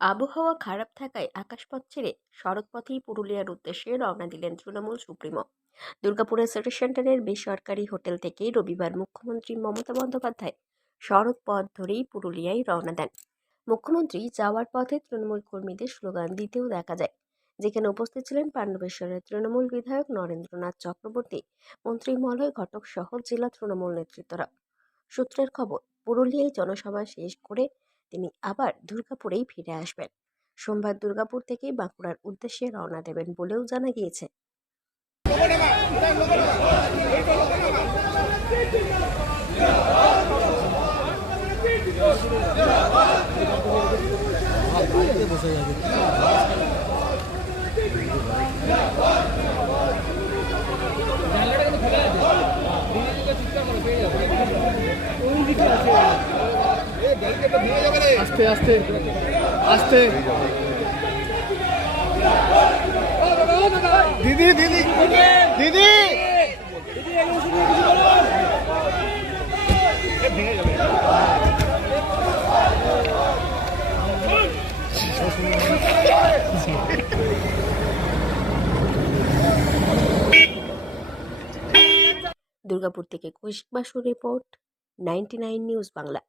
আবহাওয়া খারাপ থাকায় আকাশপথ ছেড়ে সড়কপথেই পুরুলিয়ার উদ্দেশ্যে রওনা দিলেন তৃণমূল সুপ্রিমো। দুর্গাপুরের সিটি সেন্টারের বেসরকারি হোটেল থেকে রবিবার মুখ্যমন্ত্রী মমতা বন্দ্যোপাধ্যায় সড়ক পথ ধরেই পুরুলিয়ায় রওনা দেন। মুখ্যমন্ত্রী যাওয়ার পথে তৃণমূল কর্মীদের স্লোগান দিতেও দেখা যায়, যেখানে উপস্থিত ছিলেন পাণ্ডবেশ্বরের তৃণমূল বিধায়ক নরেন্দ্রনাথ চক্রবর্তী, মন্ত্রী মলয় ঘটক সহ জেলা তৃণমূল নেতৃত্বরা। সূত্রের খবর, পুরুলিয়ায় জনসভা শেষ করে তিনি আবার দুর্গাপুরেই ফিরে আসবেন। সোমবার দুর্গাপুর থেকে বাঁকুড়ার উদ্দেশ্যে রওনা দেবেন বলেও জানা গিয়েছে। আস্তে আস্তে আস্তে দিদি দিদি দিদি দুর্গাপুর থেকে কৌশিক বাসুর রিপোর্ট, 99 নিউজ বাংলা।